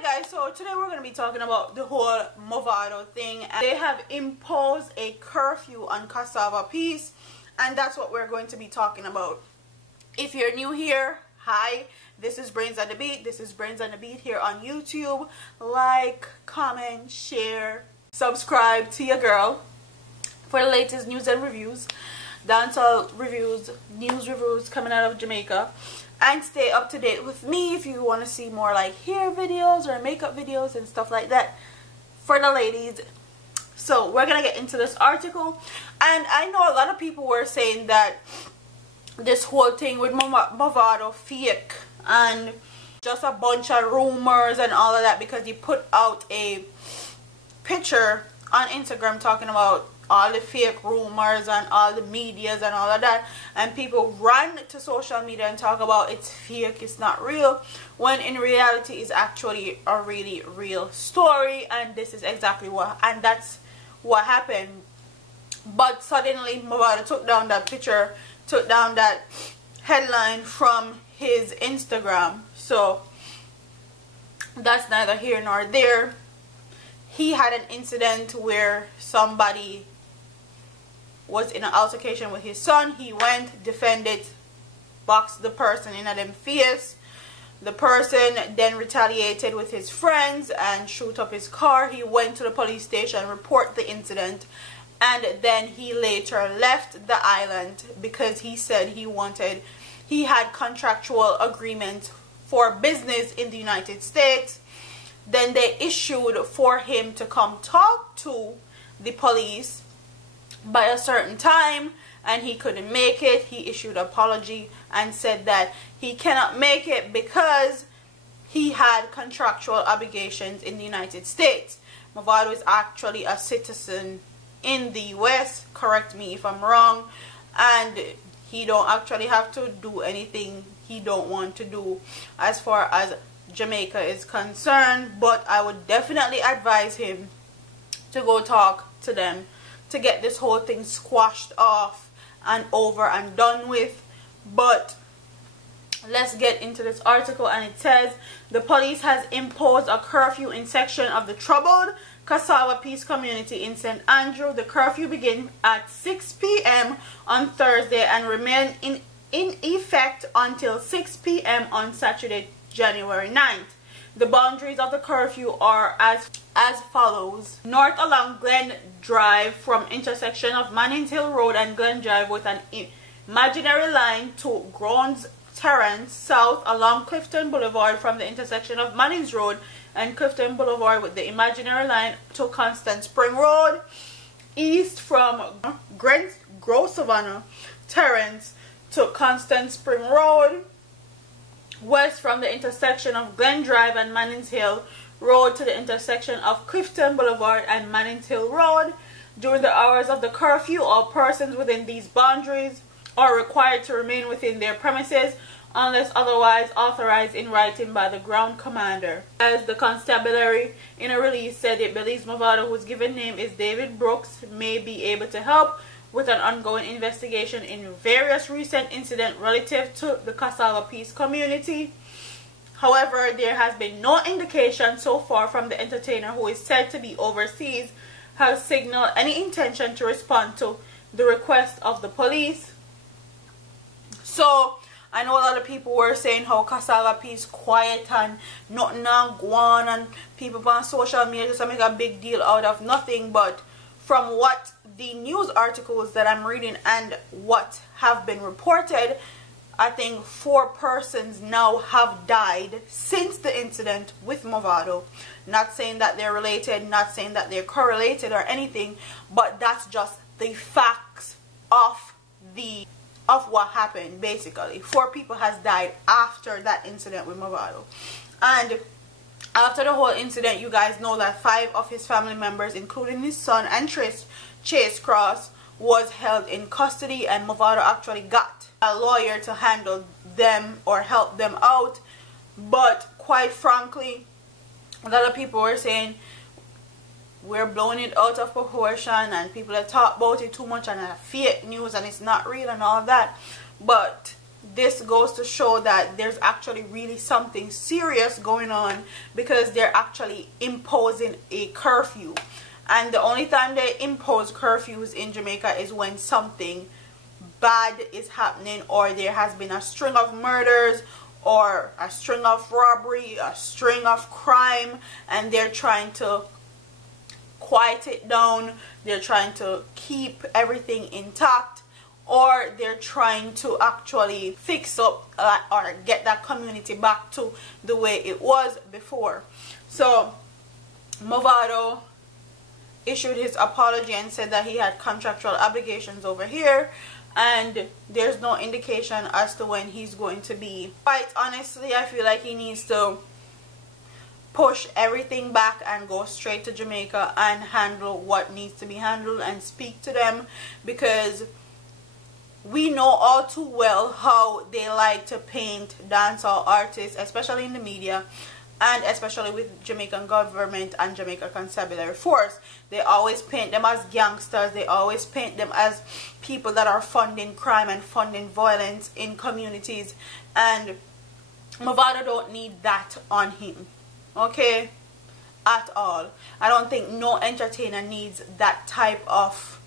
Hi guys, so today we're going to be talking about the whole Movado thing. And they have imposed a curfew on cassava peas, and that's what we're going to be talking about. If you're new here, hi, this is Brains on the Beat. This is Brains on the Beat here on YouTube. Like, comment, share, subscribe to your girl for the latest news and reviews, dancehall reviews, news reviews coming out of Jamaica. And stay up to date with me if you want to see more like hair videos or makeup videos and stuff like that for the ladies. So we're going to get into this article. And I know a lot of people were saying that this whole thing with Movado fake and just a bunch of rumors and all of that, because he put out a picture on Instagram talking about all the fake rumors and all the medias and all of that, and people run to social media and talk about it's fake, it's not real, when in reality it's actually a really real story. And this is exactly that's what happened. But suddenly Movado took down that picture, took down that headline from his Instagram. So that's neither here nor there. He had an incident where somebody was in an altercation with his son. He went, defended, boxed the person in them face. The person then retaliated with his friends and shoot up his car. He went to the police station, report the incident, and then he later left the island because he said he had contractual agreement for business in the United States. Then they issued for him to come talk to the police by a certain time, and he couldn't make it. He issued an apology and said that he cannot make it because he had contractual obligations in the United States. Movado is actually a citizen in the US, correct me if I'm wrong, and he don't actually have to do anything he don't want to do as far as Jamaica is concerned. But I would definitely advise him to go talk to them to get this whole thing squashed off and over and done with. But let's get into this article, and it says the police has imposed a curfew in section of the troubled Cassava Peace community in St. Andrew. The curfew begins at 6 p.m. on Thursday and remain in effect until 6 p.m. on Saturday, January 9th. The boundaries of the curfew are as follows. North along Glen Drive from intersection of Mannings Hill Road and Glen Drive with an imaginary line to Grounds Terrace. South along Clifton Boulevard from the intersection of Mannings Road and Clifton Boulevard with the imaginary line to Constant Spring Road. East from Cassava Terrace to Constant Spring Road. West from the intersection of Glen Drive and Mannings Hill Road to the intersection of Clifton Boulevard and Mannings Hill Road. During the hours of the curfew, all persons within these boundaries are required to remain within their premises unless otherwise authorized in writing by the ground commander. As the constabulary in a release said, it believes Movado, whose given name is David Brooks, may be able to help with an ongoing investigation in various recent incidents relative to the Cassava Peace community. However, there has been no indication so far from the entertainer, who is said to be overseas, has signaled any intention to respond to the request of the police. So I know a lot of people were saying how Cassava Peace quiet and nothing not go on, and people on social media just make a big deal out of nothing. But from what the news articles that I'm reading and what have been reported, I think 4 persons now have died since the incident with Movado. Not saying that they're related, not saying that they're correlated or anything, but that's just the facts of what happened. Basically 4 people has died after that incident with Movado. And after the whole incident, you guys know that 5 of his family members, including his son and Chase Cross, was held in custody, and Movado actually got a lawyer to handle them or help them out. But quite frankly, a lot of people were saying we're blowing it out of proportion and people that talk about it too much and fake news and it's not real and all that. But this goes to show that there's actually really something serious going on, because they're actually imposing a curfew. And the only time they impose curfews in Jamaica is when something bad is happening, or there has been a string of murders or a string of robbery, a string of crime, and they're trying to quiet it down, they're trying to keep everything intact, or they're trying to actually fix up or get that community back to the way it was before. So Movado issued his apology and said that he had contractual obligations over here, and there's no indication as to when he's going to be. Quite honestly, I feel like he needs to push everything back and go straight to Jamaica and handle what needs to be handled and speak to them, because we know all too well how they like to paint dancehall artists, especially in the media, and especially with Jamaican government and Jamaica Constabulary Force. They always paint them as gangsters. They always paint them as people that are funding crime and funding violence in communities. And Movado don't need that on him, okay, at all. I don't think no entertainer needs that type of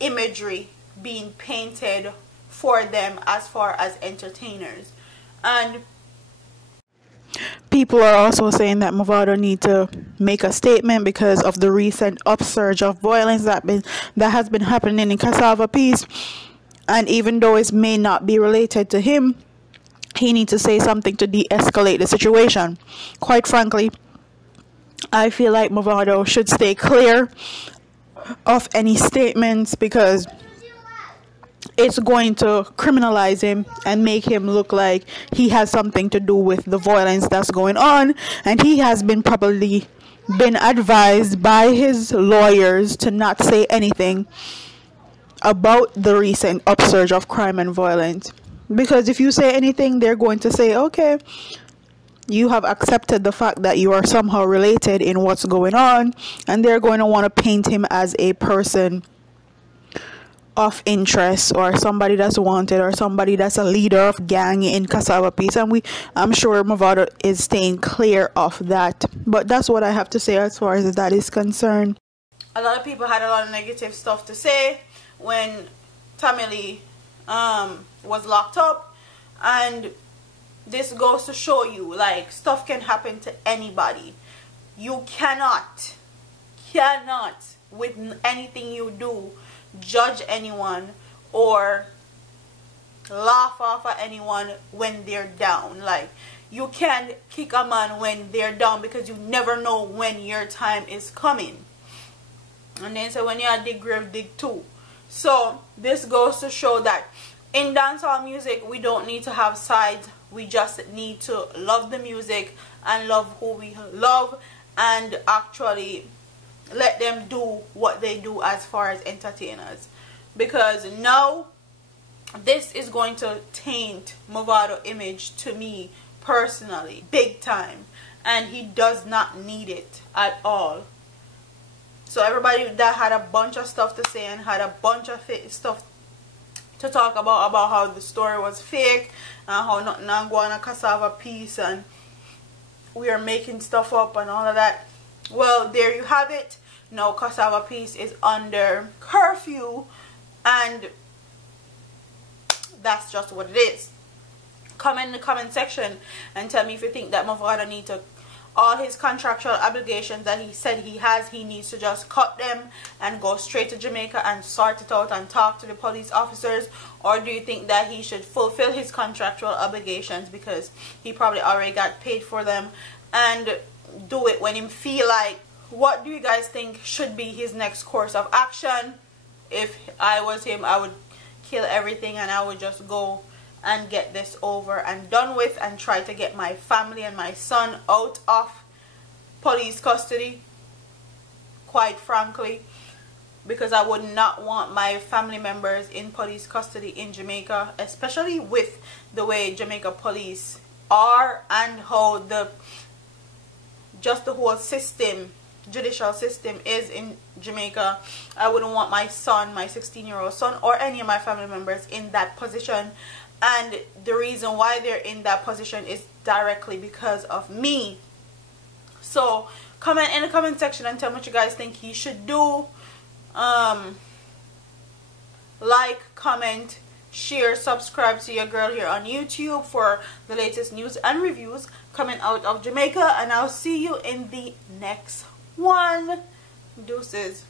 imagery being painted for them as far as entertainers. And people are also saying that Movado need to make a statement because of the recent upsurge of violence that has been happening in Cassava piece. And even though it may not be related to him, he needs to say something to de-escalate the situation. Quite frankly, I feel like Movado should stay clear of any statements, because it's going to criminalize him and make him look like he has something to do with the violence that's going on. And he has probably been advised by his lawyers to not say anything about the recent upsurge of crime and violence, because if you say anything, they're going to say, okay, you have accepted the fact that you are somehow related in what's going on, and they're going to want to paint him as a person of interest, or somebody that's wanted, or somebody that's a leader of gang in Cassava piece. And I'm sure Movado is staying clear of that. But that's what I have to say as far as that is concerned. A lot of people had a lot of negative stuff to say when Tamili was locked up, and this goes to show you, like, stuff can happen to anybody. You cannot with anything you do judge anyone or laugh off at anyone when they're down. Like, you can't kick a man when they're down, because you never know when your time is coming. And then so when you're dig grave, dig too. So this goes to show that in dancehall music, we don't need to have sides. We just need to love the music and love who we love, and actually let them do what they do as far as entertainers. Because now this is going to taint Movado image to me personally, big time, and he does not need it at all. So everybody that had a bunch of stuff to say and had a bunch of stuff to talk about how the story was fake and how nothing on a Cassava piece and we are making stuff up and all of that, well, there you have it. Now Cassava piece is under curfew, and that's just what it is. Comment in the comment section and tell me if you think that Movado needs to, all his contractual obligations that he said he needs to just cut them and go straight to Jamaica and sort it out and talk to the police officers, or do you think that he should fulfill his contractual obligations because he probably already got paid for them, and do it when him feel like? What do you guys think should be his next course of action? If I was him, I would kill everything and I would just go and get this over and done with and try to get my family and my son out of police custody, quite frankly, because I would not want my family members in police custody in Jamaica, especially with the way Jamaica police are and how the whole system, judicial system is in Jamaica. I wouldn't want my son, my 16-year-old son, or any of my family members in that position. and the reason why they're in that position is directly because of me. So comment in the comment section and tell me what you guys think he should do. Like, comment, share, subscribe to your girl here on YouTube for the latest news and reviews coming out of Jamaica, and I'll see you in the next one. Deuces.